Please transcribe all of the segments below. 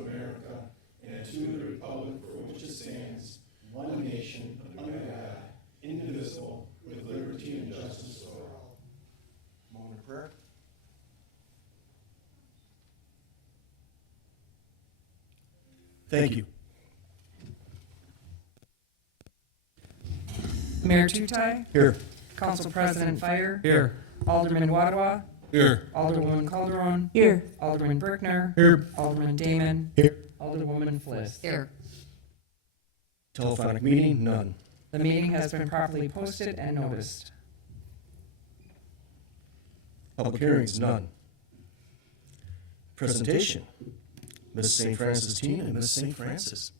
of America and to the republic for which it stands, one nation, under God, indivisible, with liberty and justice for all. Moment of prayer. Thank you. Mayor Tutai, Here. Council President Fire, Here. Alderman Wadwa, Here. Alderwoman Calderon, Here. Alderman Berkner, Here. Alderman Damon, Here. Alderwoman Fliss. Here. Telephonic meeting, none. The meeting has been properly posted and noticed. Public hearings, none. Presentation, Ms. St. Francis Teen and Ms. St. Francis.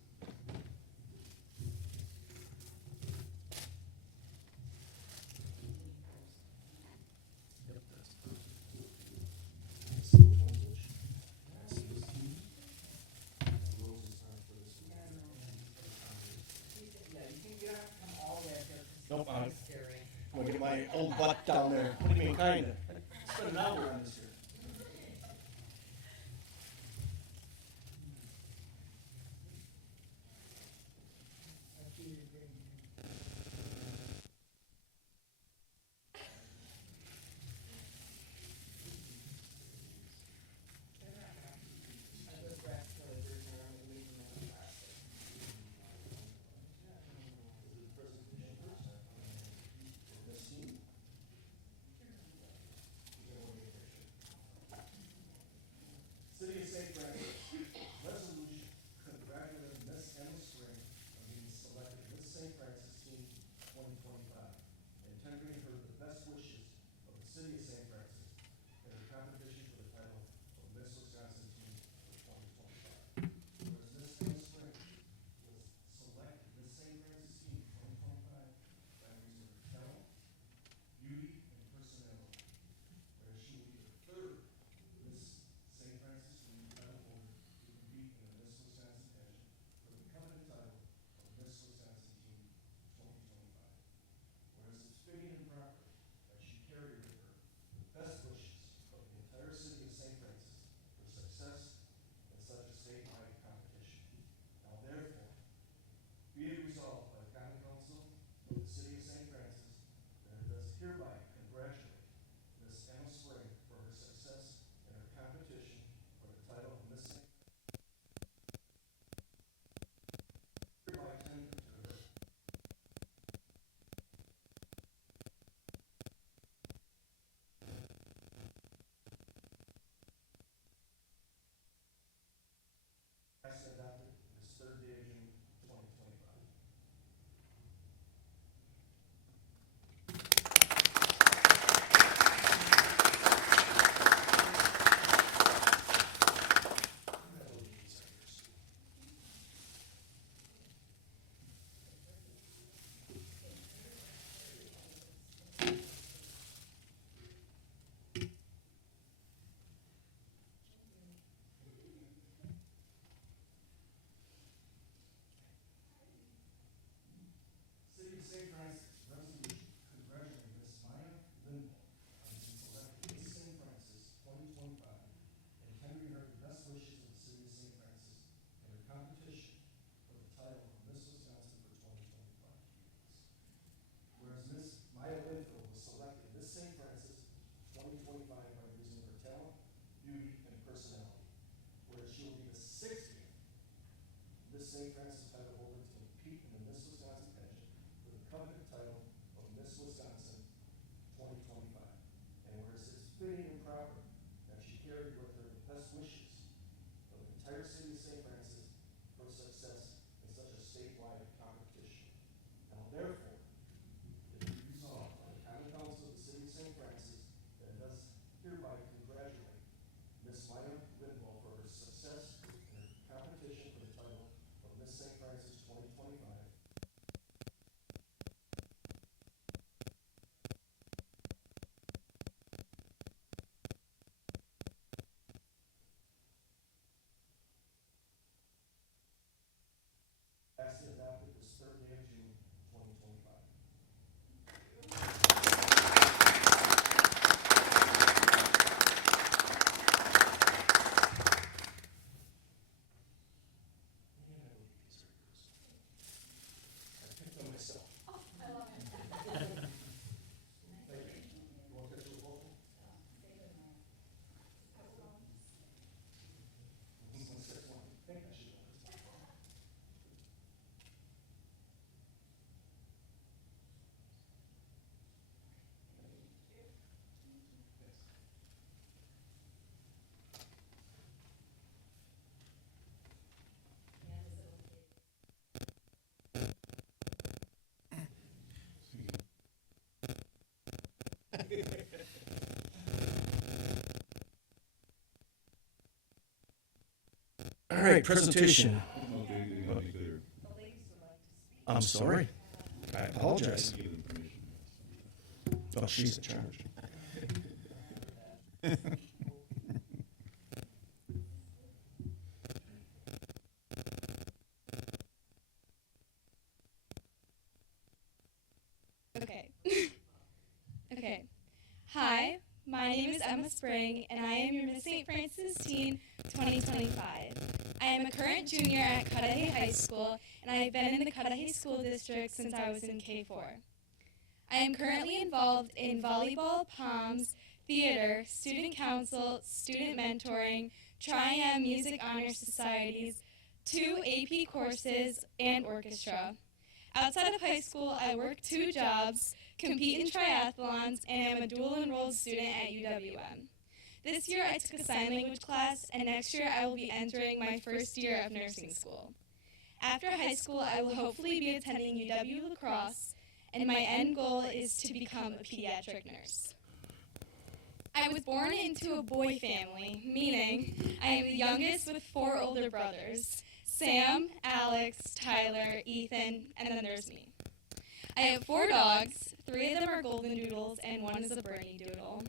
Nope, I'm gonna get my old butt down there. What do you mean, kinda? Spend an hour on this here. City of St. Francis, resolution congratulating Miss Emma Spring on being selected Miss St. Francis Teen 2025 and tendering her the best wishes of the City of St. Francis in her competition for the title of Miss Wisconsin Teen for 2025. Whereas Miss Emma Spring was selected Miss St. Francis Teen 2025 by reason of her talent, beauty, and personality. Whereas she will be the third Miss St. Francis Teen title holder to compete in the Miss Wisconsin pageant for the coveted title of Miss Wisconsin Teen 2025. Whereas it's fitting and proper that she carry with her the best wishes of the entire city of St. Francis for success in such a statewide competition. Now therefore, be it resolved by the Common Council of the City of St. Francis that it does hereby congratulate Miss Emma Spring for her success in her competition for the title of Miss St. Hereby tender to her. Passed and adopted this third day of June 2025. City of St. Francis, resolution congratulating Miss Maya Lindvall on being selected Miss St. Francis 2025 and tendering her the best wishes of the City of St. Francis in her competition for the title of Miss Wisconsin for 2025. Whereas Miss Maya Lindvall was selected Miss St. Francis 2025 by reason of her talent, beauty, and personality. Whereas she will be the 60th Miss St. Francis title holder to compete in the Miss Wisconsin pageant for the coveted title of Miss Wisconsin 2025. And whereas it's fitting and proper that she carried with her the best wishes of the entire city of St. Francis for success in such a statewide competition. Now therefore, it be resolved by the Common Council of the City of St. Francis that it does hereby congratulate Miss Maya Lindvall for her success in her competition for the title of Miss St. Francis 2025. Passed and adopted this third day of June 2025. right, presentation. I'm sorry. I apologize. Oh, she's in charge. Okay. Okay. Hi, my name is Emma Spring, and I am your Miss St. Francis Teen 2025. I am a current junior at Cudahy High School, and I have been in the Cudahy School District since I was in K4. I am currently involved in volleyball, POMS, theater, student council, student mentoring, Tri-M Music Honor Societies, 2 AP courses, and orchestra. Outside of high school, I work 2 jobs, compete in triathlons, and am a dual enrolled student at UWM. This year I took a sign language class, and next year I will be entering my first year of nursing school. After high school, I will hopefully be attending UW La Crosse, and my end goal is to become a pediatric nurse. I was born into a boy family, meaning I am the youngest with 4 older brothers, Sam, Alex, Tyler, Ethan, and then there's me. I have 4 dogs, 3 of them are golden doodles, and 1 is a Bernie doodle.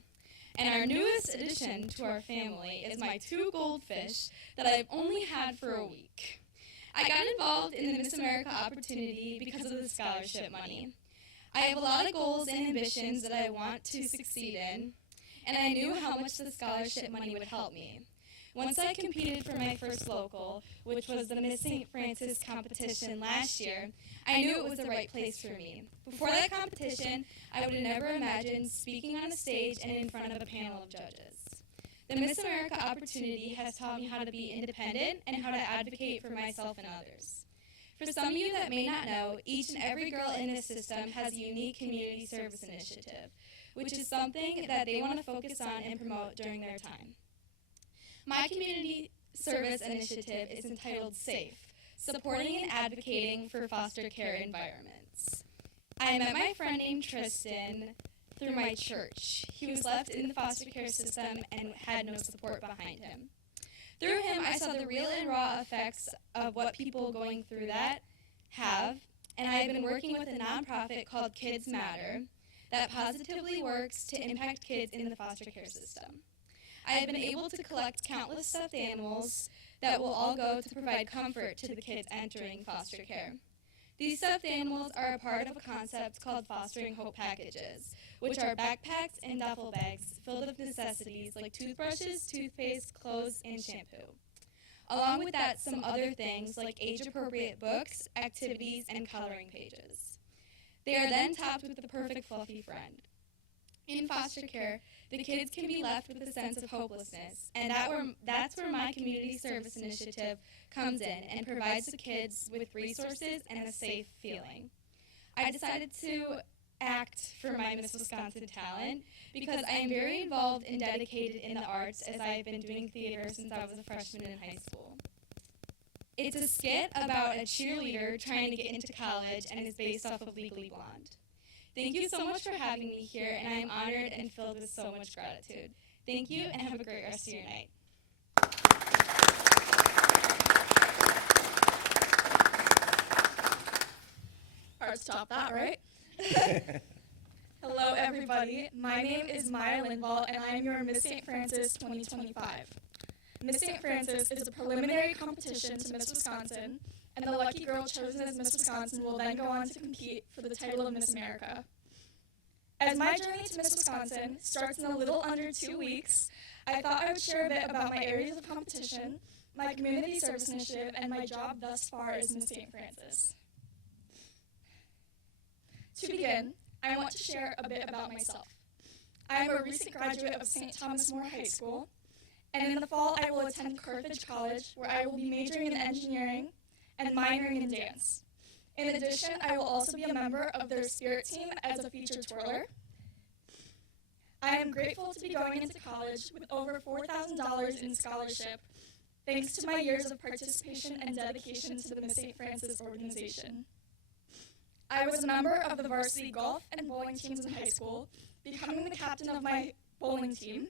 And our newest addition to our family is my 2 goldfish that I've only had for a week. I got involved in the Miss America opportunity because of the scholarship money. I have a lot of goals and ambitions that I want to succeed in, and I knew how much the scholarship money would help me. Once I competed for my first local, which was the Miss St. Francis competition last year, I knew it was the right place for me. Before that competition, I would have never imagined speaking on a stage and in front of a panel of judges. The Miss America opportunity has taught me how to be independent and how to advocate for myself and others. For some of you that may not know, each and every girl in this system has a unique community service initiative, which is something that they want to focus on and promote during their time. My community service initiative is entitled SAFE, Supporting and Advocating for Foster Care Environments. I met my friend named Tristan through my church. He was left in the foster care system and had no support behind him. Through him, I saw the real and raw effects of what people going through that have, and I have been working with a nonprofit called Kids Matter that positively works to impact kids in the foster care system. I have been able to collect countless stuffed animals that will all go to provide comfort to the kids entering foster care. These stuffed animals are a part of a concept called Fostering Hope Packages, which are backpacks and duffel bags filled with necessities like toothbrushes, toothpaste, clothes, and shampoo. Along with that, some other things like age-appropriate books, activities, and coloring pages. They are then topped with the perfect fluffy friend. In foster care, the kids can be left with a sense of hopelessness, and that's where my community service initiative comes in and provides the kids with resources and a safe feeling. I decided to act for my Miss Wisconsin talent because I am very involved and dedicated in the arts, as I have been doing theater since I was a freshman in high school. It's a skit about a cheerleader trying to get into college and is based off of Legally Blonde. Thank you so much for having me here, and I am honored and filled with so much gratitude. Thank you, and have a great rest of your night. Hard to top that, right? Hello, everybody. My name is Maya Lindvall, and I am your Miss St. Francis 2025. Miss St. Francis is a preliminary competition to Miss Wisconsin, and the lucky girl chosen as Miss Wisconsin will then go on to compete for the title of Miss America. As my journey to Miss Wisconsin starts in a little under 2 weeks, I thought I would share a bit about my areas of competition, my community service initiative, and my job thus far as Miss St. Francis. To begin, I want to share a bit about myself. I am a recent graduate of St. Thomas More High School, and in the fall I will attend Carthage College, where I will be majoring in engineering and minoring in dance. In addition, I will also be a member of their spirit team as a featured twirler. I am grateful to be going into college with over $4,000 in scholarship, thanks to my years of participation and dedication to the Miss St. Francis organization. I was a member of the varsity golf and bowling teams in high school, becoming the captain of my bowling team.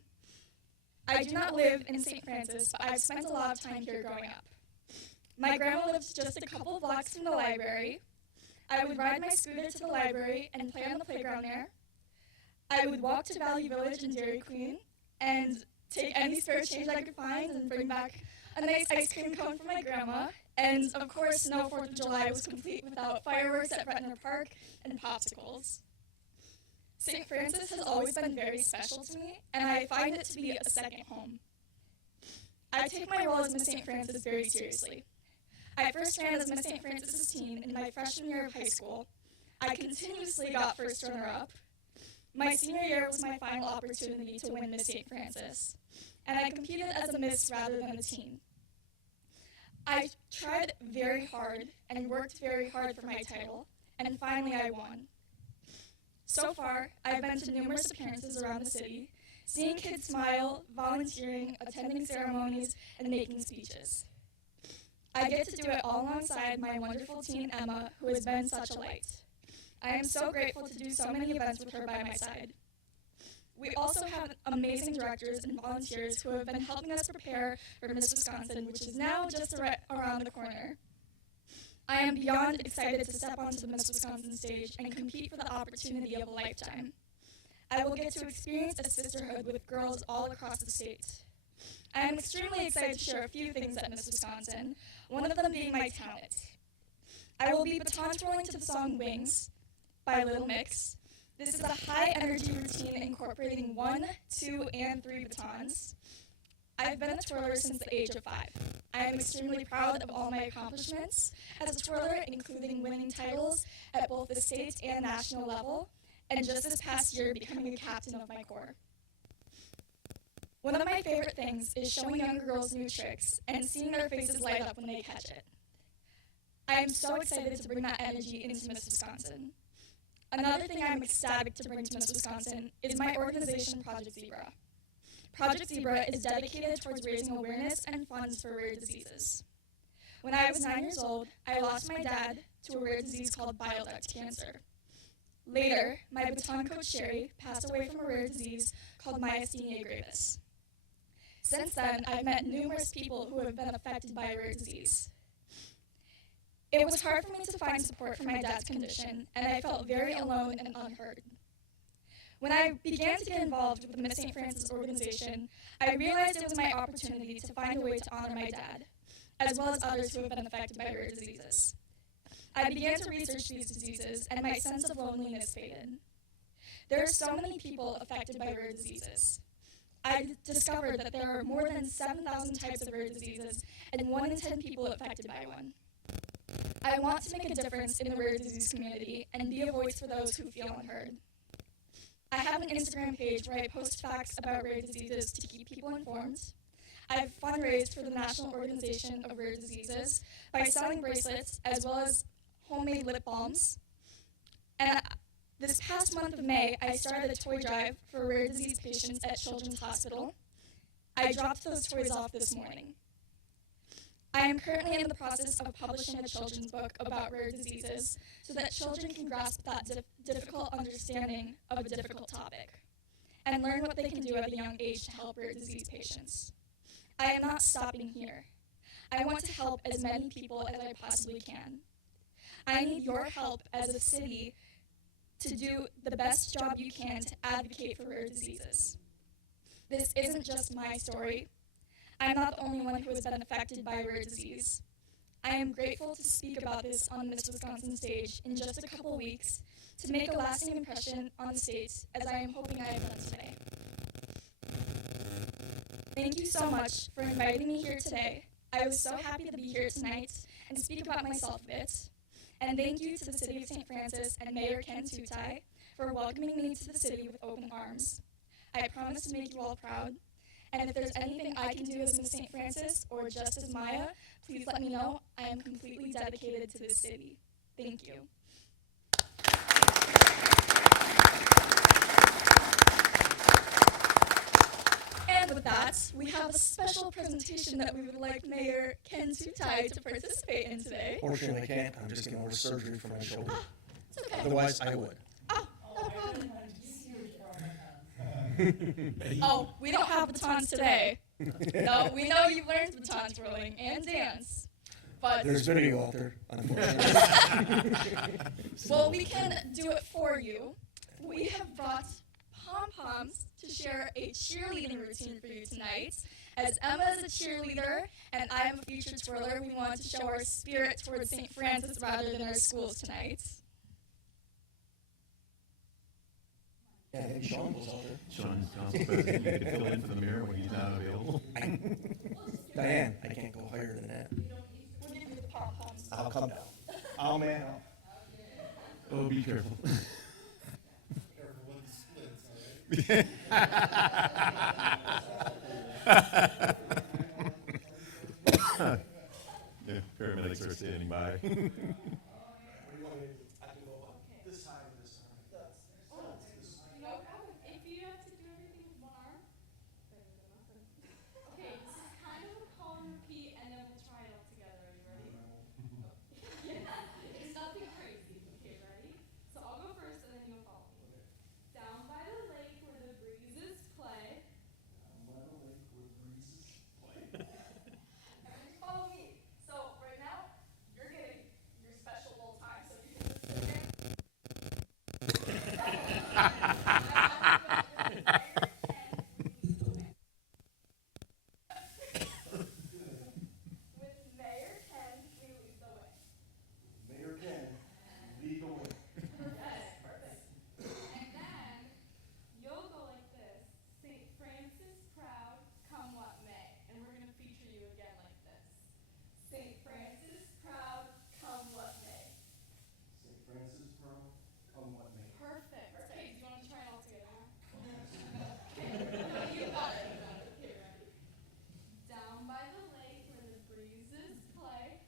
I do not live in St. Francis, but I've spent a lot of time here growing up. My grandma lives just a couple blocks from the library. I would ride my scooter to the library and play on the playground there. I would walk to Valley Village and Dairy Queen and take any spare change I could find and bring back a nice ice cream cone for my grandma. And of course, no 4th of July was complete without fireworks at Bretner Park and popsicles. St. Francis has always been very special to me, and I find it to be a second home. I take my role as Miss St. Francis very seriously. I first ran as Miss St. Francis' teen in my freshman year of high school. I continuously got first runner-up. My senior year was my final opportunity to win Miss St. Francis, and I competed as a miss rather than a teen. I tried very hard and worked very hard for my title, and finally I won. So far, I've been to numerous appearances around the city, seeing kids smile, volunteering, attending ceremonies, and making speeches. I get to do it all alongside my wonderful teen Emma, who has been such a light. I am so grateful to do so many events with her by my side. We also have amazing directors and volunteers who have been helping us prepare for Miss Wisconsin, which is now just around the corner. I am beyond excited to step onto the Miss Wisconsin stage and compete for the opportunity of a lifetime. I will get to experience a sisterhood with girls all across the state. I am extremely excited to share a few things at Miss Wisconsin, one of them being my talent. I will be baton twirling to the song Wings by Little Mix. This is a high-energy routine incorporating 1, 2, and 3 batons. I've been a twirler since the age of 5. I am extremely proud of all my accomplishments as a twirler, including winning titles at both the state and national level, and just this past year becoming a captain of my corps. One of my favorite things is showing younger girls new tricks and seeing their faces light up when they catch it. I am so excited to bring that energy into Miss Wisconsin. Another thing I'm ecstatic to bring to Miss Wisconsin is my organization, Project Zebra. Project Zebra is dedicated towards raising awareness and funds for rare diseases. When I was 9 years old, I lost my dad to a rare disease called bile duct cancer. Later, my baton coach Sherry passed away from a rare disease called myasthenia gravis. Since then, I've met numerous people who have been affected by a rare disease. It was hard for me to find support for my dad's condition, and I felt very alone and unheard. When I began to get involved with the Miss St. Francis organization, I realized it was my opportunity to find a way to honor my dad, as well as others who have been affected by rare diseases. I began to research these diseases, and my sense of loneliness faded. There are so many people affected by rare diseases. I discovered that there are more than 7,000 types of rare diseases, and 1 in 10 people affected by one. I want to make a difference in the rare disease community and be a voice for those who feel unheard. I have an Instagram page where I post facts about rare diseases to keep people informed. I've fundraised for the National Organization of Rare Diseases by selling bracelets as well as homemade lip balms. And this past month of May, I started a toy drive for rare disease patients at Children's Hospital. I dropped those toys off this morning. I am currently in the process of publishing a children's book about rare diseases so that children can grasp that difficult understanding of a difficult topic and learn what they can do at a young age to help rare disease patients. I am not stopping here. I want to help as many people as I possibly can. I need your help as a city to do the best job you can to advocate for rare diseases. This isn't just my story. I'm not the only one who has been affected by a rare disease. I am grateful to speak about this on Miss Wisconsin stage in just a couple weeks to make a lasting impression on the state, as I am hoping I have done today. Thank you so much for inviting me here today. I was so happy to be here tonight and speak about myself a bit. And thank you to the City of St. Francis and Mayor Ken Tutai for welcoming me to the city with open arms. I promise to make you all proud. And if there's anything I can do as Miss St. Francis or just as Maya, please let me know. I am completely dedicated to this city. Thank you. And with that, we have a special presentation that we would like Mayor Ken Tutai to participate in today. Fortunately, I can't. I'm just getting more surgery for my shoulder. It's okay. Otherwise, I would. Oh, no problem. Oh, we don't have batons today. No, we know you've learned baton twirling and dance. but There's video out there, unfortunately. well, we can do it for you. We have brought pom-poms to share a cheerleading routine for you tonight. As Emma is a cheerleader and I am a future twirler, we want to show our spirit towards St. Francis rather than our schools tonight. Yeah, maybe Sean goes out there. Sean, council president, you could fill in for the mayor when he's not available. Diane, I can't go higher than that. We'll give you the pom-poms. I'll come down. I'll man up. Oh, be careful. Yeah, paramedics are standing by. This time, this time. No problem. If you have to do everything with one arm, better than nothing. Okay, this is kind of a call and repeat, and then we'll try it all together. Are you ready? Yeah, it's nothing crazy. Okay, ready? So I'll go first, and then you'll follow me. Down by the lake where the breezes play. Everybody follow me. So right now, you're getting your special little time. So if you can just sit there. With Mayor Ken, we lead the way. Mayor Ken, lead the way. Yes, perfect. And then you'll go like this. St. Francis proud, come what may. And we're going to feature you again like this. St. Francis proud, come what may. St. Francis Pearl, come what may. Perfect. Okay, do you want to try it all together? No, you got it. You got it. Okay, ready? Down by the lake where the breezes play.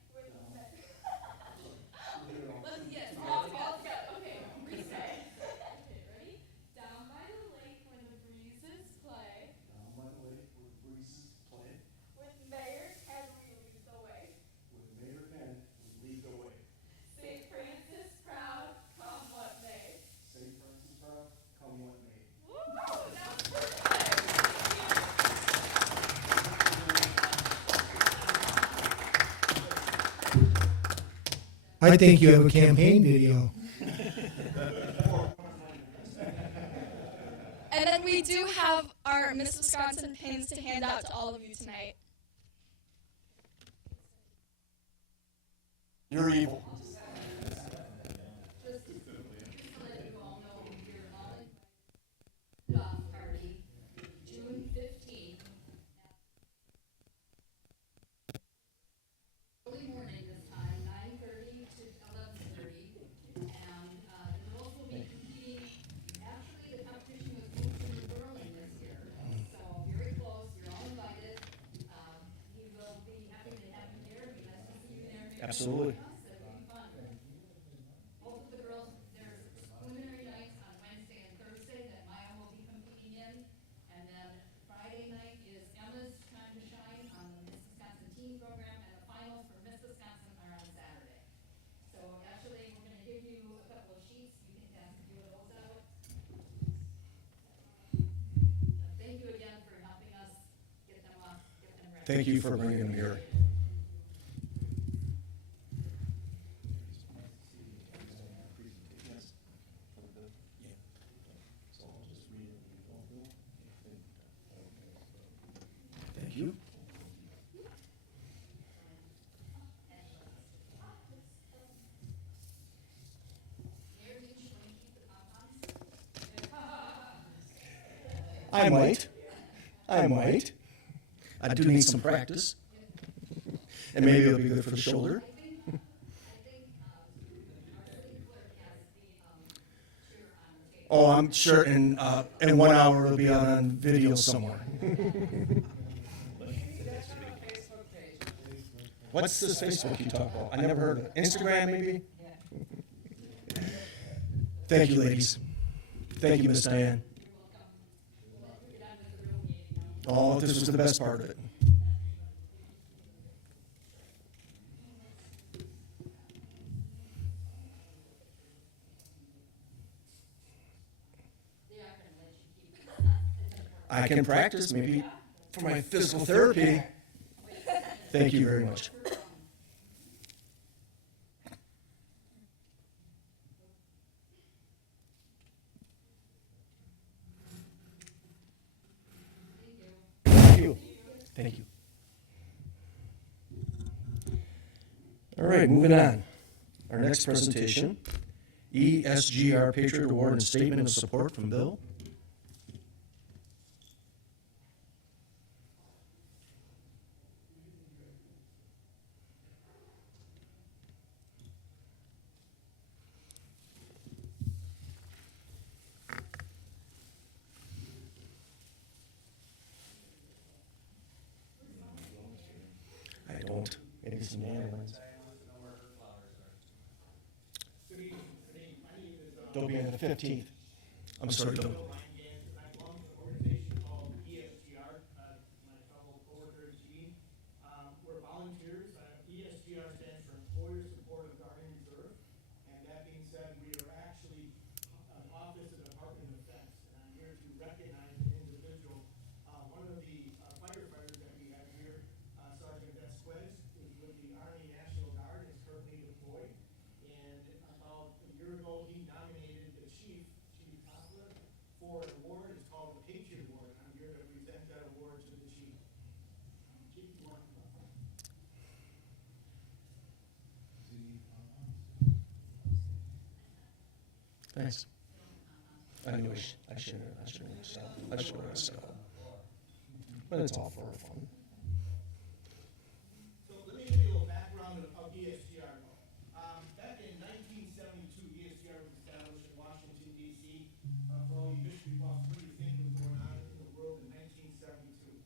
With yes, all together. Okay, reset. Okay, ready? Down by the lake where the breezes play. Down by the lake where the breezes play. With Mayor Ken, we lead the way. With Mayor Ken, lead the way. St. Francis proud, come what may. St. Francis Pearl, come what may. Woo! That was perfect. I think you have a campaign video. And then we do have our Miss Wisconsin pins to hand out to all of you tonight. You're evil. Party, June 15th. Early morning this time, 9:30 to 11:30. And the girls will be competing. Actually, the competition was moved to New Berlin this year. So very close, you're all invited. We will be happy to have you here. It'd be nice to see you there. Absolutely. It'll be fun. Both of the girls, there's preliminary nights on Wednesday and Thursday that Maya will be competing in. And then Friday night is Emma's time to shine on the Miss Wisconsin Teen Program, and the finals for Miss Wisconsin are on Saturday. So actually, we're gonna give you a couple of sheets, you can pass a few of those out. Thank you again for helping us get them up, get them ready. Thank you for bringing them here. Thank you. I might. I do need some practice. And maybe it'll be good for the shoulder. Oh, I'm sure in 1 hour it'll be out on video somewhere. What's this Facebook you talk about? I never heard of it. Instagram, maybe? Thank you, ladies. Thank you, Miss Diane. Oh, this was the best part of it. I can practice maybe for my physical therapy. Thank you very much. All right, moving on. Our next presentation, ESGR Patriot Award and Statement of Support from Bill. I don't. Maybe some mandarins. They'll be on the 15th. I'm sorry, Bill. I belong to an organization called ESGR, my fellow coworker Gene. We're volunteers. ESGR stands for Employer Support of Guard and Reserve. And that being said, we are actually an office of the Department of Defense. And I'm here to recognize an individual. One of the firefighters that we have here, Sergeant Vasquez, is with the Army National Guard, is currently deployed. And about a year ago, he nominated the chief, Chief Coppler, for an award. It's called the Patriot Award. I'm here to present that award to the chief. Chief, you want to come up? Thanks. I knew I shouldn't have stopped. I should have stopped. But it's all for fun. So let me give you a little background of ESGR. Back in 1972, ESGR was established in Washington, D.C. For all you history buffs, what do you think was going on in the world in 1972?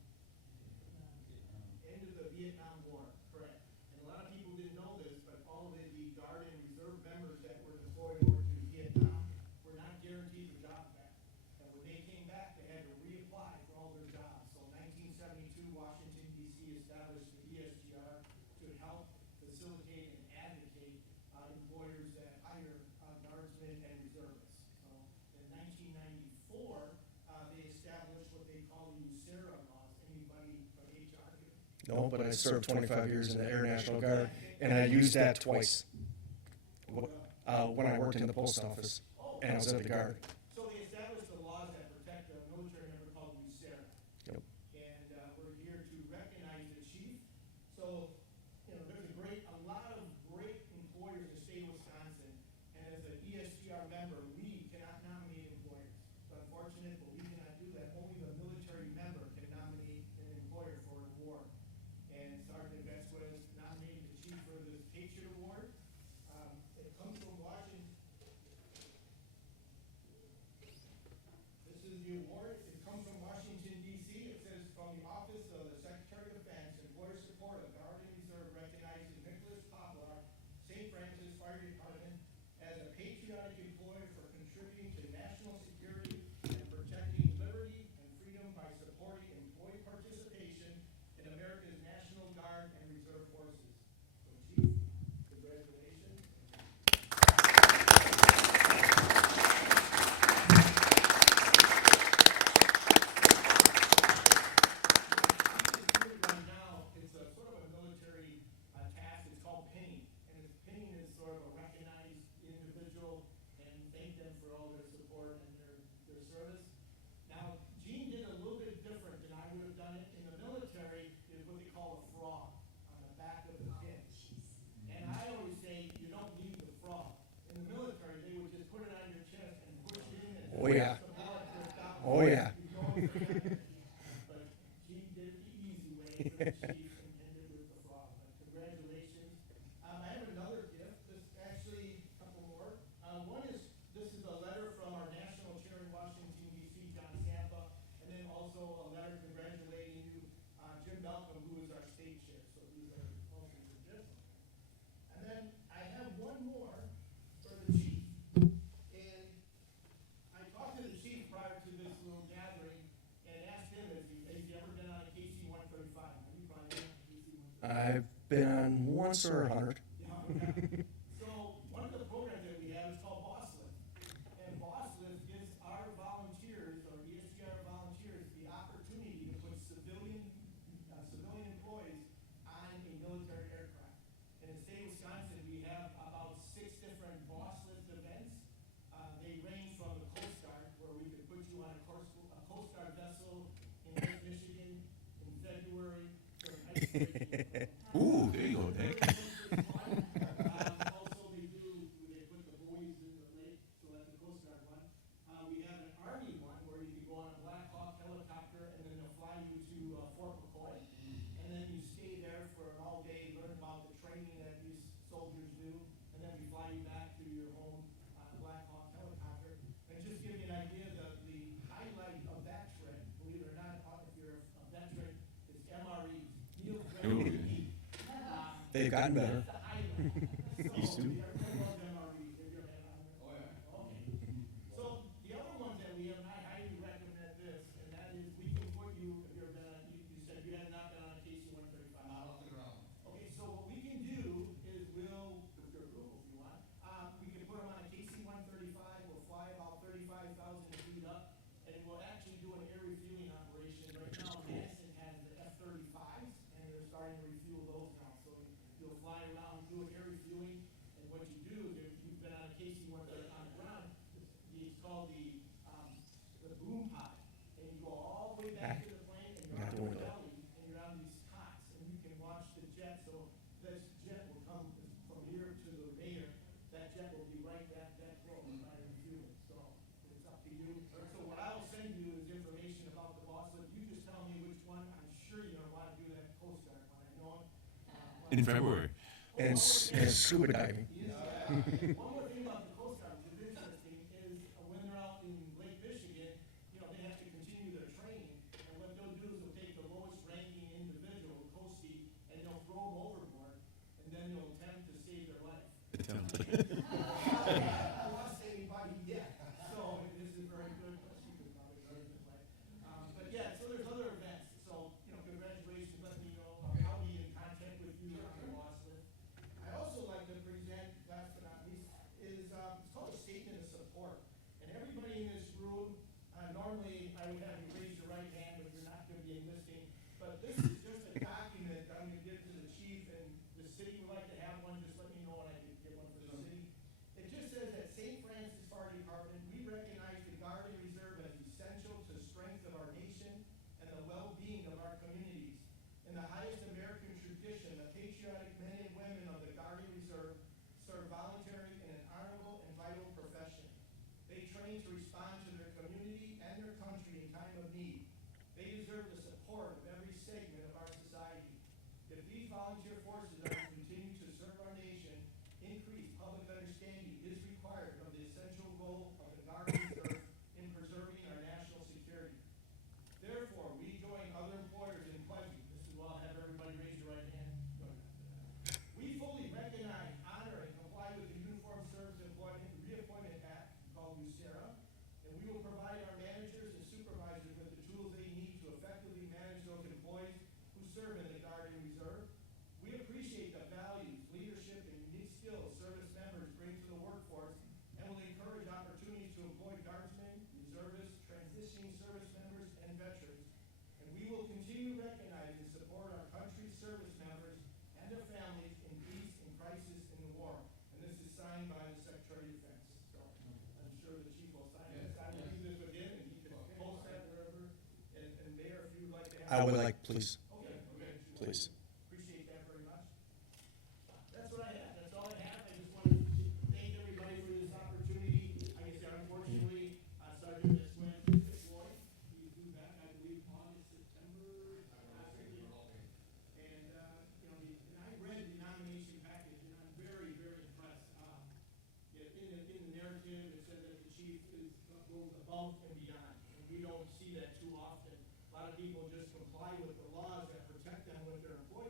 End of the Vietnam War, correct. And a lot of people didn't know this, but all of the Guard and Reserve members that were deployed over to Vietnam were not guaranteed a job back. And when they came back, they had to reapply for all their jobs. So 1972, Washington, D.C. established the ESGR to help facilitate and advocate employers that hire guardsmen and reservists. So in 1994, they established what they call the USERRA laws. Anybody from HR here? No, but I served 25 years in the Air National Guard, and I used that twice. When I worked in the post office, and I was at the Guard. So they established the laws that protect a military member called USERRA. Yep. And we're here to recognize the chief. So, you know, there's a lot of great employers in the state of Wisconsin. And as an ESGR member, we cannot nominate employers. It's unfortunate, but we cannot do that. Only the military member can nominate an employer for an award. And Sergeant Vasquez nominated the chief for this Patriot Award. It comes from Washington. This is the award. It comes from Washington, D.C. It says, from the Office of the Secretary of Defense, Employer Support of Guard and Reserve recognizes Nicholas Poplar, St. Francis Fire Department, as a patriotic employer for contributing to national security and protecting liberty and freedom by supporting employee participation in America's National Guard and Reserve Forces. So, Chief, congratulations. Right now, it's a sort of a military task. It's called pinning, and pinning is sort of a recognized individual and thank them for all their support and their service. Now, Gene did a little bit different than I would have done it. In the military, is what they call a frog on the back of the pin. And I always say you don't need the frog. In the military, they would just put it on your chest and push it in and Oh, yeah. the blood dripped out. Oh, yeah. But Gene did it the easy way for the chief and ended with the frog. But congratulations. I have another gift. This actually a couple more. One is this is a letter from our national chair in Washington D.C., John Sampa, and then also a letter congratulating you, Jim Malcolm, who is our state chair. So these are also for Jim. And then I have one more for the chief. And I talked to the chief prior to this little gathering and asked him if he ever been on a KC-135. Have you probably been on a KC-135? I've been on once or 100. So one of the programs that we have is called Boss Lift. And Boss Lift gives our volunteers or ESGR volunteers the opportunity to put civilian employees on a military aircraft. In the state of Wisconsin, we have about 6 different Boss Lift events. They range from the Coast Guard, where we could put you on a Coast Guard vessel in Lake Michigan in February for an ice breaking. Ooh, there you go, Nick. They've gotten better. Used to. So the other ones that we have, and I highly recommend this, and that is we can put you, if you're gonna, you said you had not been on a KC 135. Okay, so what we can do is we'll, with your approval if you want, we can put them on a KC 135, we'll fly about 35,000 feet up, and we'll actually do an air refueling operation. Right now, Madison has the F-35s, and they're starting to refuel those now. So you'll fly around, do an air refueling, and what you do is if you've been on a KC 135 on the ground, it's called the boom pod, and you go all the way back to the plane, and you're Not on doing the that. belly, and you're on these cots, and you can watch the jet. So this jet will come from here to the radar. That jet will be right that close by refueling. So it's up to you. So what I'll send you is information about the boss. But you just tell me which one. I'm sure you're gonna want to do that Coast Guard one. I know it. In February. And scuba diving. One more thing about the Coast Guard, which is interesting, is when they're out in Lake Michigan, you know, they have to continue their training. And what they'll do is they'll take the lowest ranking individual, Coastie, and they'll throw them overboard, and then they'll attempt to save their life. I lost anybody yet, so this is very good. She could probably learn this way. But yeah, so there's other events. So, you know, congratulations, let me know. I'll be in contact with you on the boss list. I also like to present, last but not least, is, it's called a statement of support. And everybody in this room, normally I would have you raise your right hand, but you're not gonna be enlisting. But this is just a document that I'm gonna give to the chief, and the city would like to have one, just let me know when I can get one for the city. It just says that St. Francis Fire Department, we recognize the Guard and Reserve as essential to the strength of our nation and the well-being of our communities. In the highest American tradition, the patriotic men and women of the Guard and Reserve serve voluntary in an honorable and vital profession. They train to respond to their community and their country in time of need. They deserve the support of every segment of our society. If these volunteer forces are to continue to serve our nation, increased public understanding is required of the essential role of the Guard and Reserve in preserving our national security. Therefore, we join other employers in pledging, this is why I'll have everybody raise your right hand. We fully recognize, honor, and comply with the Uniform Service Employment Reappointment Act, called USERRA, and we will provide our managers and supervisors with the tools they need to effectively manage those employees who serve in the Guard and Reserve. We appreciate the values, leadership, and unique skills service members bring to the workforce, and will encourage opportunities to employ guardsmen, reservists, transitioning service members, and veterans. And we will continue to recognize and support our country's service members and their families in peace and crisis in the war. And this is signed by the Secretary of Defense. So I'm sure the chief will sign this. I will leave this with him, and he can post that wherever. And Mayor, if you'd like to have. I would like, please, Okay, please. appreciate that very much. That's what I have, that's all I have. I just wanted to thank everybody for this opportunity. I guess unfortunately, Sergeant Floyd, he's due back, I believe, August, September. And, you know, and I read the nomination package, and I'm very, very impressed. In the narrative, it said that the chief goes above and beyond, and we don't see that too often. A lot of people just comply with the laws that protect them with their employees.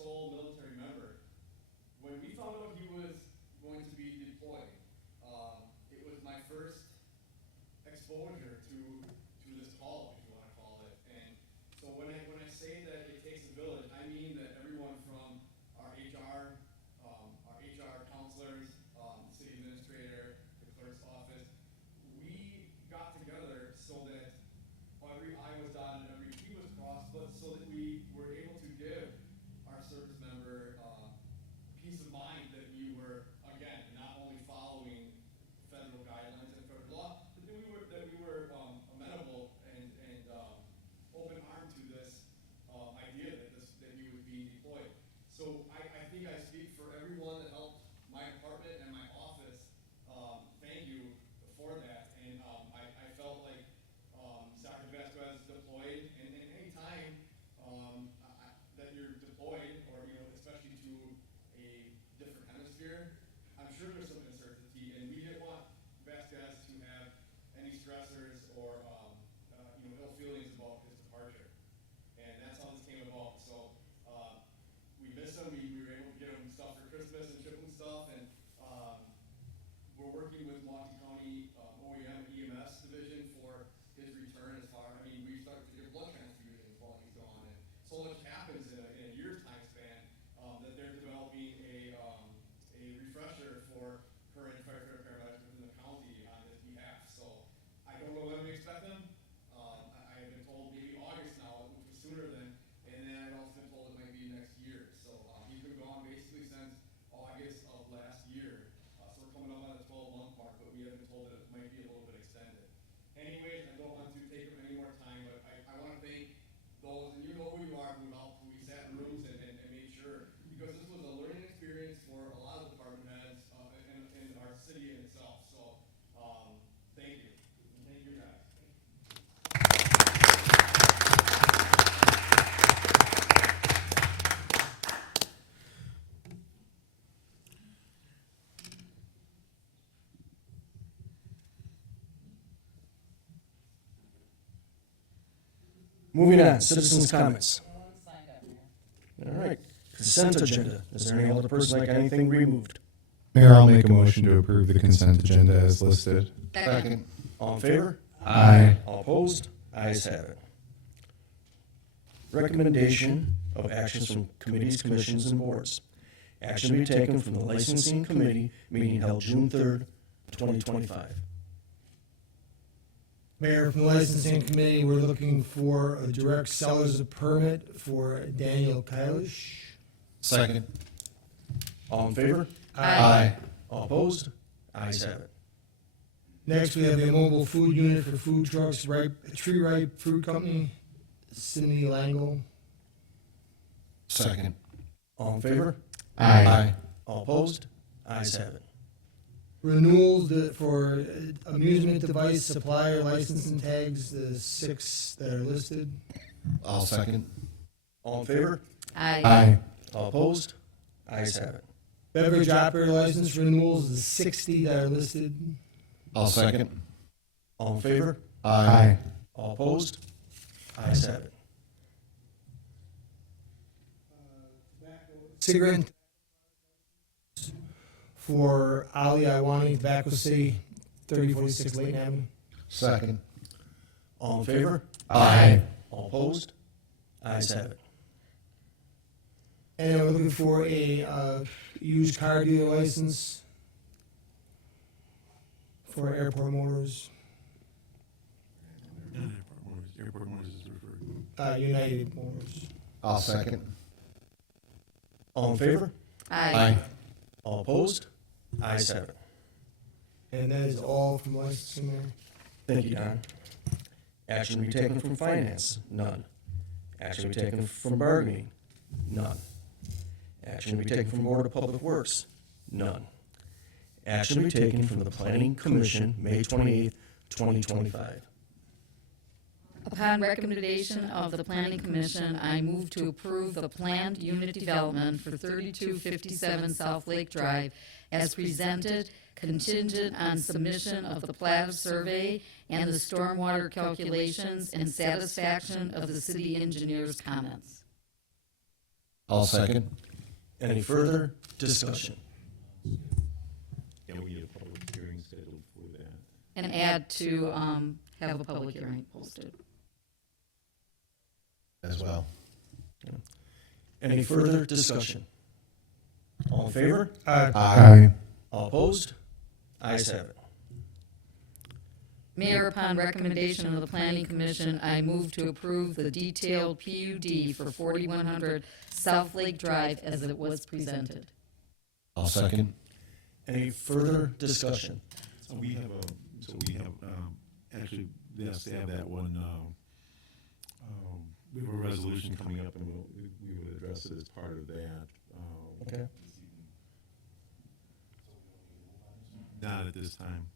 sole military member. When we found out he was going to be deployed, it was my first exposure to this call, if you want to call it. And so when I say that it takes a village, I mean that everyone from our HR counselors, the city administrator, the clerk's office, we got together so that every I was dotted and every T was crossed, but so that we were able to give our service member peace of mind that we were, again, not only following federal guidelines and federal law, but that we were amenable and open-armed to this idea that he was being deployed. So I think I speak for everyone that helped my department and my office. Thank you for that. And I felt like Sergeant Vasquez deployed, and any time that you're deployed, or especially to a different hemisphere, I'm sure there's some uncertainty, and we didn't want Vasquez to have any stressors or ill feelings about his departure, and that's how this came about. So we miss him. We were able to get him stuff for Christmas and ship him stuff, and we're working with Milwaukee County OEM and EMS division for his return. We started to get blood transfusions while he's gone, and so much happens in a year's time span that they're developing a refresher for current firefighter paramedics within the county on his behalf. So I don't know when we expect them. I have been told maybe August now, which was sooner than, and then I've also been told it might be next year. So he's been gone basically since August of last year. So we're coming up on the 12-month mark, but we have been told that it might be a little bit extended. Anyways, I don't want to take up any more time, but I want to thank those, and you know who you are, who helped, who we sat in rooms and made sure, because this was a learning experience for a lot of department heads in our city in itself. So thank you. And thank you guys. Moving on, citizens' comments. All right, consent agenda. Is there any other person like anything removed? Mayor, I'll make a motion to approve the consent agenda as listed. Second. All in favor? Aye. All opposed? Ayes have it. Recommendation of actions from committees, commissions, and boards. Action to be taken from the licensing committee meeting held June 3rd, 2025. Mayor, from the licensing committee, we're looking for a direct seller's permit for Daniel Kylish. Second. All in favor? Aye. All opposed? Ayes have it. Next, we have a mobile food unit for food trucks, Tree Ripe Fruit Company, Cindy Langle. Second. All in favor? Aye. All opposed? Ayes have it. Renewals for amusement device supplier licensing tags, the 6 that are listed. I'll second. All in favor? Aye. All opposed? Ayes have it. Beverage operator license renewals, the 60 that are listed. I'll second. All in favor? Aye. All opposed? Ayes have it. Cigarette for Ali Iwani, Tobacco City, 3046 Layton Avenue. Second. All in favor? Aye. All opposed? Ayes have it. And then we're looking for a used car dealer license for Airport Motors, United Motors. I'll second. All in favor? Aye. All opposed? Ayes have it. And that is all from licensing there. Thank you, Don. Action to be taken from finance? None. Action to be taken from bargaining? None. Action to be taken from Board of Public Works? None. Action to be taken from the Planning Commission, May 28th, 2025. Upon recommendation of the Planning Commission, I move to approve the planned unit development for 3257 South Lake Drive as presented, contingent on submission of the plat of survey and the stormwater calculations and satisfaction of the city engineer's comments. I'll second. Any further discussion? Yeah, we need a public hearing scheduled for that. And add to have a public hearing posted. As well. Any further discussion? All in favor? Aye. All opposed? Ayes have it. Mayor, upon recommendation of the Planning Commission, I move to approve the detailed PUD for 4100 South Lake Drive as it was presented. I'll second. Any further discussion? So we have actually, yes, they have that one, we have a resolution coming up and we would address it as part of that. Okay. Not at this time.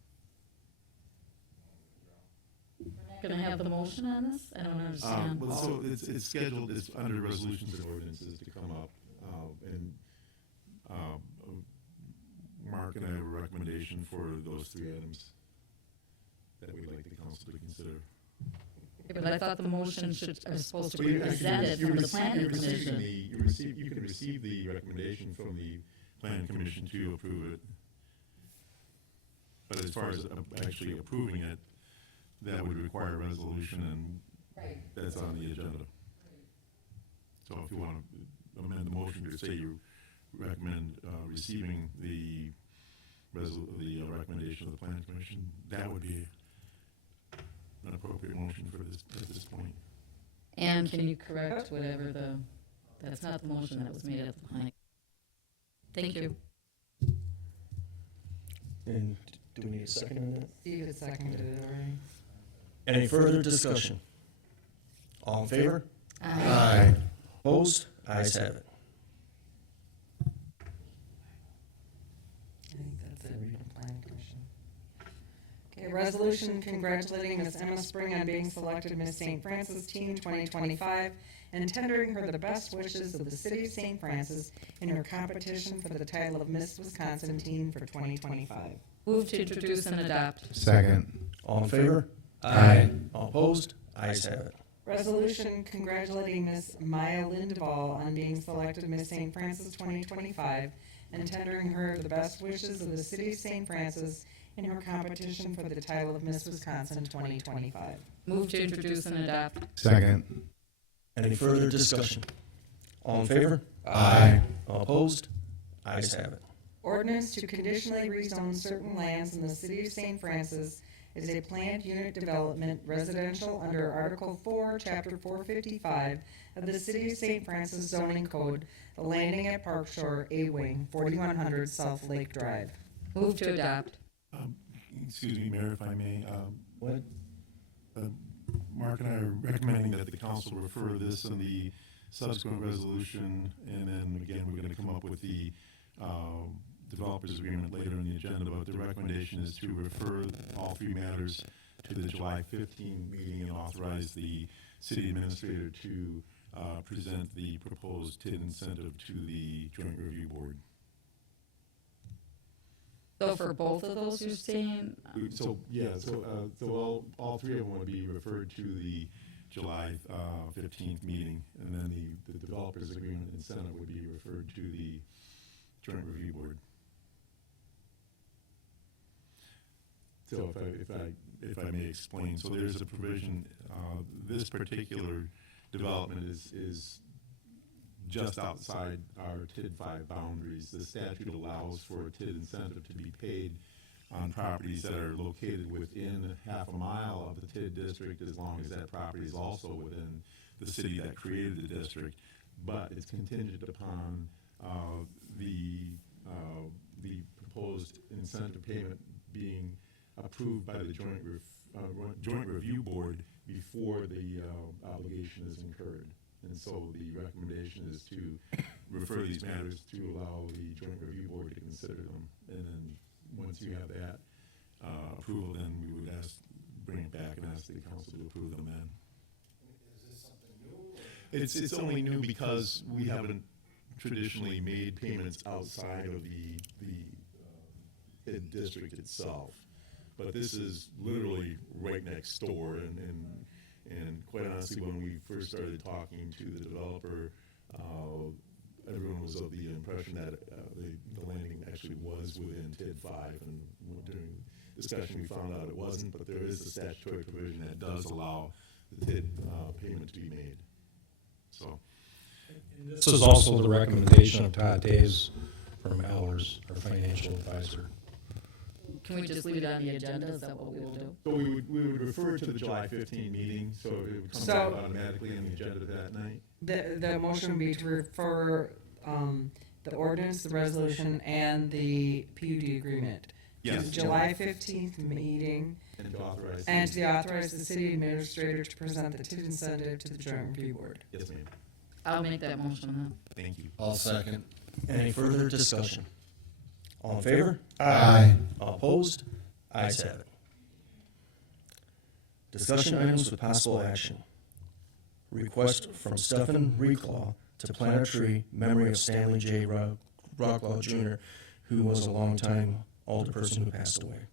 Can I have the motion on this? I don't understand. Well, so it's scheduled, it's under resolutions and ordinances to come up, and Mark and I have a recommendation for those 3 items that we'd like the council to consider. Yeah, but I thought the motion is supposed to be presented from the Planning Commission. You can receive the recommendation from the Planning Commission to approve it. But as far as actually approving it, that would require a resolution, and that's on the agenda. So if you want to amend the motion to say you recommend receiving the recommendation of the Planning Commission, that would be an appropriate motion for this at this point. And can you correct whatever that's not the motion that was made at the planning. Thank you. And do we need a second on that? Steve has seconded it already. Any further discussion? All in favor? Aye. Opposed? Ayes have it. I think that's it from the Planning Commission. Okay, resolution congratulating Miss Emma Spring on being selected Miss St. Francis Teen 2025 and tendering her the best wishes of the City of St. Francis in her competition for the title of Miss Wisconsin Teen for 2025. Move to introduce and adopt. Second. All in favor? Aye. All opposed? Ayes have it. Resolution congratulating Miss Maya Lindeval on being selected Miss St. Francis 2025 and tendering her the best wishes of the City of St. Francis in her competition for the title of Miss Wisconsin 2025. Move to introduce and adopt. Second. Any further discussion? All in favor? Aye. All opposed? Ayes have it. Ordinance to conditionally rezone certain lands in the City of St. Francis as a planned unit development residential under Article 4, Chapter 455 of the City of St. Francis zoning code, the landing at Park Shore, A-Wing, 4100 South Lake Drive. Move to adopt. Excuse me, Mayor, if I may. What? Mark and I are recommending that the council refer this and the subsequent resolution, and then again, we're going to come up with the developers agreement later in the agenda, but the recommendation is to refer all 3 matters to the July 15 meeting and authorize the city administrator to present the proposed TID incentive to the Joint Review Board. So for both of those, you're saying? So all 3 of them would be referred to the July 15th meeting, and then the developers agreement incentive would be referred to the Joint Review Board. So if I may explain, so there's a provision, this particular development is just outside our TID 5 boundaries. The statute allows for a TID incentive to be paid on properties that are located within half a mile of the TID district, as long as that property is also within the city that created the district. But it's contingent upon the proposed incentive payment being approved by the Joint Review Board before the obligation is incurred. And so the recommendation is to refer these matters to allow the Joint Review Board to consider them. And then once you have that approval, then we would bring it back and ask the council to approve them then. Is this something new? It's only new because we haven't traditionally made payments outside of the district itself. But this is literally right next door, and quite honestly, when we first started talking to the developer, everyone was of the impression that the landing actually was within TID 5, and during discussion we found out it wasn't, but there is a statutory provision that does allow the TID payment to be made. So. This is also the recommendation of Todd Days from Ellers, our financial advisor. Can we just leave it on the agenda? Is that what we will do? So we would refer to the July 15 meeting, so it would come out automatically on the agenda that night? The motion would be to refer the ordinance, the resolution, and the PUD agreement to Yes. the July 15th meeting, And to authorize. and to authorize the city administrator to present the TID incentive to the joint review board. Yes, ma'am. I'll make that motion then. Thank you. I'll second. Any further discussion? All in favor? Aye. All opposed? Ayes have it. Discussion items with possible action. Request from Stephen Reclaw to plant a tree memory of Stanley J. Rocklaw Jr., who was a longtime alderperson who passed away.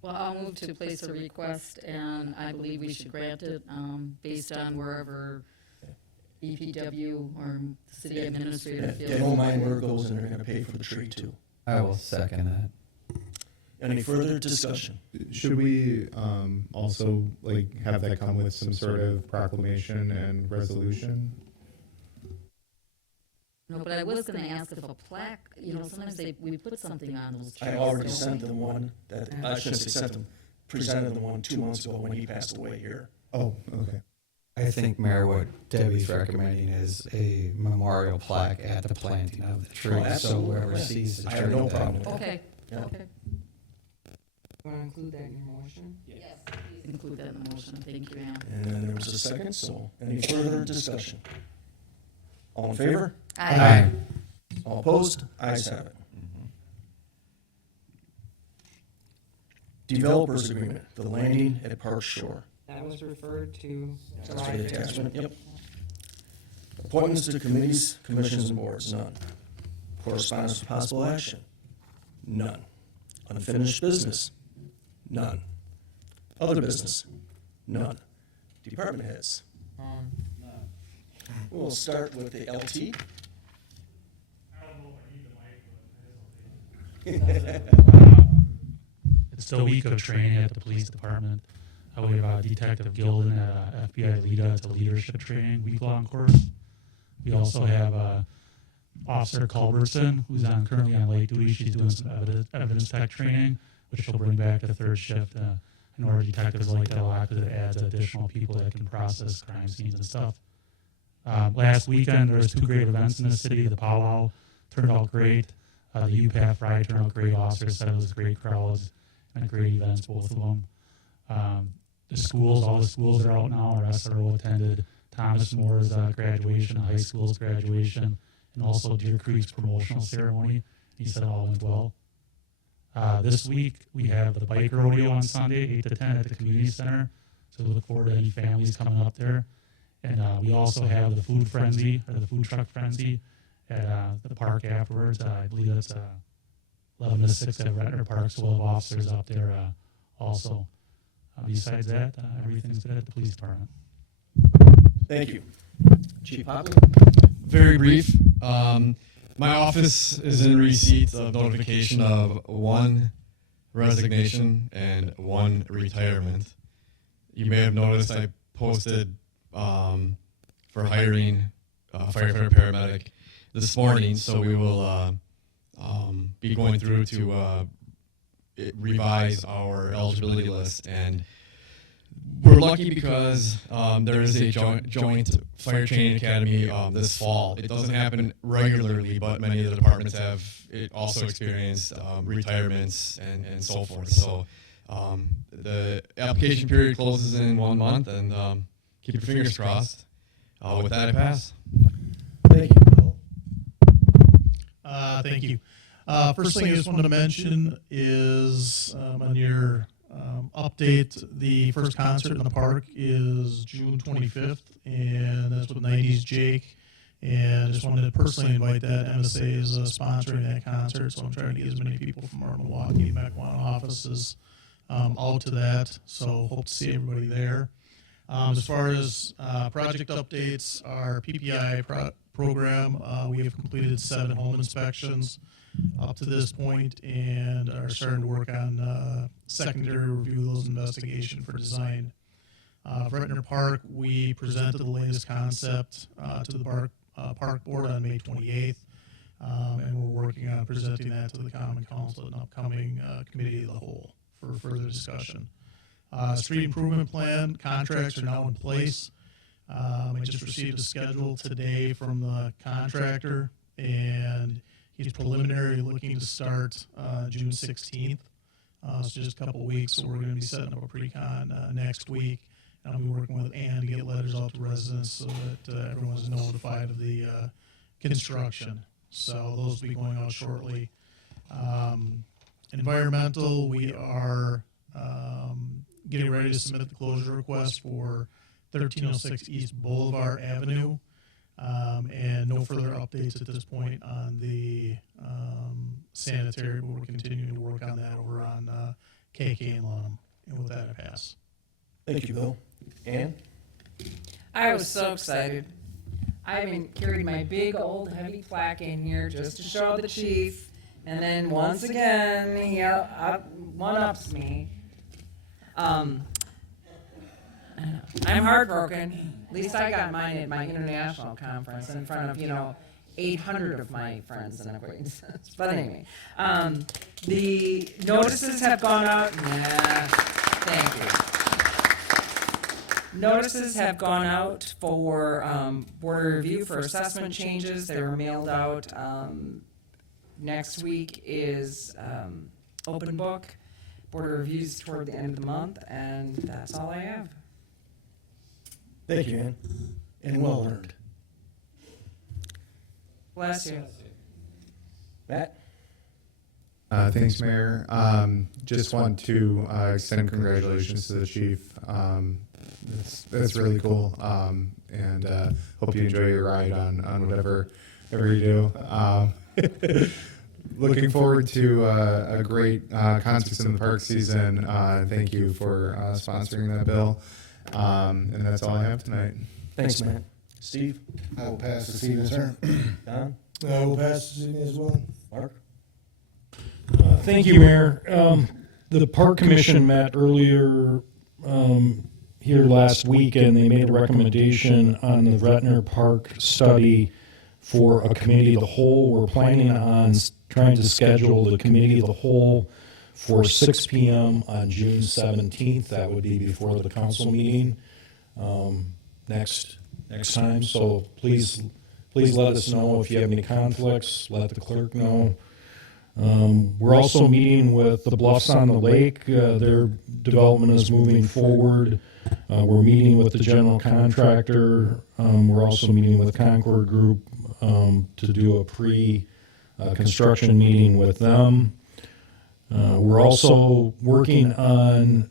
Well, I'll move to place a request, and I believe we should grant it based on wherever EPW or the city administrator feels. They don't mind where it goes, and they're going to pay for the tree, too. I will second that. Any further discussion? Should we also like have that come with some sort of proclamation and resolution? No, but I was gonna ask if a plaque, sometimes we put something on those trees. I already don't sent we? them one that, I shouldn't say sent them, presented them one 2 months ago when he passed away here. Oh, okay. I think, Mayor, what Debbie's recommending is a memorial plaque at the planting of the tree, so absolutely, whoever yeah. sees the I tree. have no then- problem with that. Okay, Yeah. okay. You want to include that in your motion? Yes, Include that in the motion. Thank you, Ann. And then there was a second, so any further discussion? All in favor? Aye. All opposed? Ayes have it. Developers Agreement, the landing at Park Shore. That was referred to That's July for the 15th. attachment, yep. Appointments to committees, commissions, and boards, none. Correspondence with possible action, none. Unfinished business, none. Other business, none. Department heads. We'll start with the LT. It's the week of training at the police department. We have Detective Gilden at FBI LEDA. It's a leadership training week-long course. We also have Officer Culbertson, who's currently on late duty. She's doing some evidence tech training, which she'll bring back to third shift. I know our detectives like that a lot because it adds additional people that can process crime scenes and stuff. Last weekend, there was 2 great events in the city. The powwow turned out great. The UPATH ride turned out great. Officers said it was great crowds and great events, both of them. The schools, all the schools are out now. Our SRO attended Thomas Moore's graduation, high school's graduation, and also Deer Creek's promotional ceremony. He said it all went well. This week, we have the bike rodeo on Sunday, 8 to 10 at the community center. So we look forward to any families coming up there. And we also have the food frenzy, or the food truck frenzy, at the park afterwards. I believe that's 11 to 6 at Retner Park, so we'll have officers up there also. Besides that, everything's good at the police department. Thank you. Chief Hopley? Very brief. My office is in receipt of notification of 1 resignation and 1 retirement. You may have noticed I posted for hiring firefighter paramedic this morning, so we will be going through to revise our eligibility list. And we're lucky because there is a joint fire training academy this fall. It doesn't happen regularly, but many of the departments have also experienced retirements and so forth. So the application period closes in 1 month, and keep your fingers crossed. With that, I pass. Thank you, Bill. Thank you. First thing I just wanted to mention is on your update, the first concert in the park is June 25th, and that's with 90s Jake. And I just wanted to personally invite that. MSA is sponsoring that concert, so I'm trying to get as many people from our Milwaukee and Mequon offices out to that. So hope to see everybody there. As far as project updates, our PPI program, we have completed 7 home inspections up to this point and are starting to work on secondary review of those investigation for design. Vretner Park, we presented the latest concept to the park board on May 28th, and we're working on presenting that to the Common Council at an upcoming committee of the whole for further discussion. Street improvement plan contracts are now in place. I just received a schedule today from the contractor, and he's preliminary looking to start June 16th. It's just a couple weeks, so we're going to be setting up a pre-con next week. And I'll be working with Ann to get letters out to residents so that everyone's notified of the construction. So those will be going out shortly. Environmental, we are getting ready to submit the closure request for 1306 East Boulevard Avenue, and no further updates at this point on the sanitary, but we're continuing to work on that over on KK and Lonham. And with that, I pass. Thank you, Bill. Ann? I was so excited. I even carried my big old heavy plaque in here just to show the chief, and then once again he one-ups me. I'm heartbroken. At least I got mine at my international conference in front of 800 of my friends and acquaintances. But anyway, the notices have gone out. Yeah, thank you. Notices have gone out for board review for assessment changes. They were mailed out. Next week is open book. Board reviews toward the end of the month, and that's all I have. Thank you, Ann. And well earned. Bless you. Matt? Thanks, Mayor. Just want to extend congratulations to the chief. That's really cool. And hope you enjoy your ride on whatever you do. Looking forward to a great concerts in the park season. Thank you for sponsoring that, Bill. And that's all I have tonight. Thanks, Matt. Steve? I will pass this evening, sir. Don? I will pass this evening as well. Mark? Thank you, Mayor. The Park Commission met earlier here last week, and they made a recommendation on the Vretner Park study for a committee of the whole. We're planning on trying to schedule the committee of the whole for 6 p.m. on June 17th. That would be before the council meeting next time. So please let us know if you have any conflicts. Let the clerk know. We're also meeting with the Bluffs on the Lake. Their development is moving forward. We're meeting with the general contractor. We're also meeting with Concord Group to do a pre-construction meeting with them. We're also working on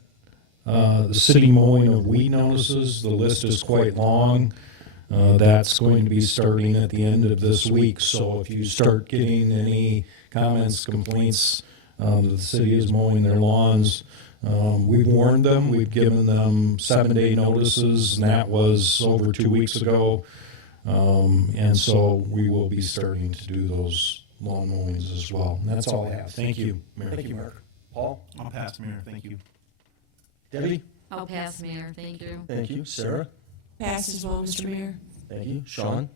the city mowing of weed notices. The list is quite long. That's going to be starting at the end of this week. So if you start getting any comments, complaints that the city is mowing their lawns, we've warned them. We've given them 7-day notices, and that was over 2 weeks ago. And so we will be starting to do those lawn mowings as well. And that's all I have. Thank you, Mayor. Thank you, Mark. Paul? I'll pass, Mayor. Thank you. Debbie? I'll pass, Mayor. Thank you. Thank you. Sarah? Pass as well, Mr. Mayor. Thank you. Sean?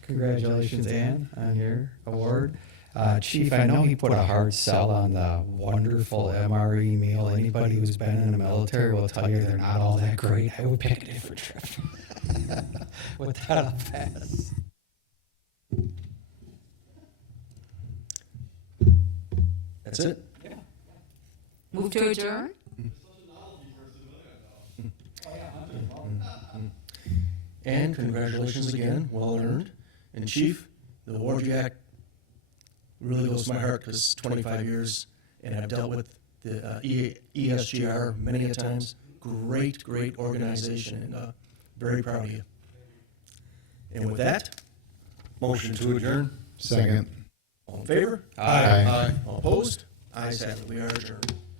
Congratulations, Ann, on your award. Chief, I know he put a hard sell on the wonderful MRE meal. Anybody who's been in the military will tell you they're not all that great. I would pick a different trip. With that, I'll pass. That's it? Yeah. Move to adjourn? And congratulations again, well earned. And Chief, the award you act really goes to my heart because 25 years, and I've dealt with the ESGR many a times. Great organization, and very proud of you. And with that, motion to adjourn. Second. All in favor? Aye. All opposed? Ayes have it. We are adjourned.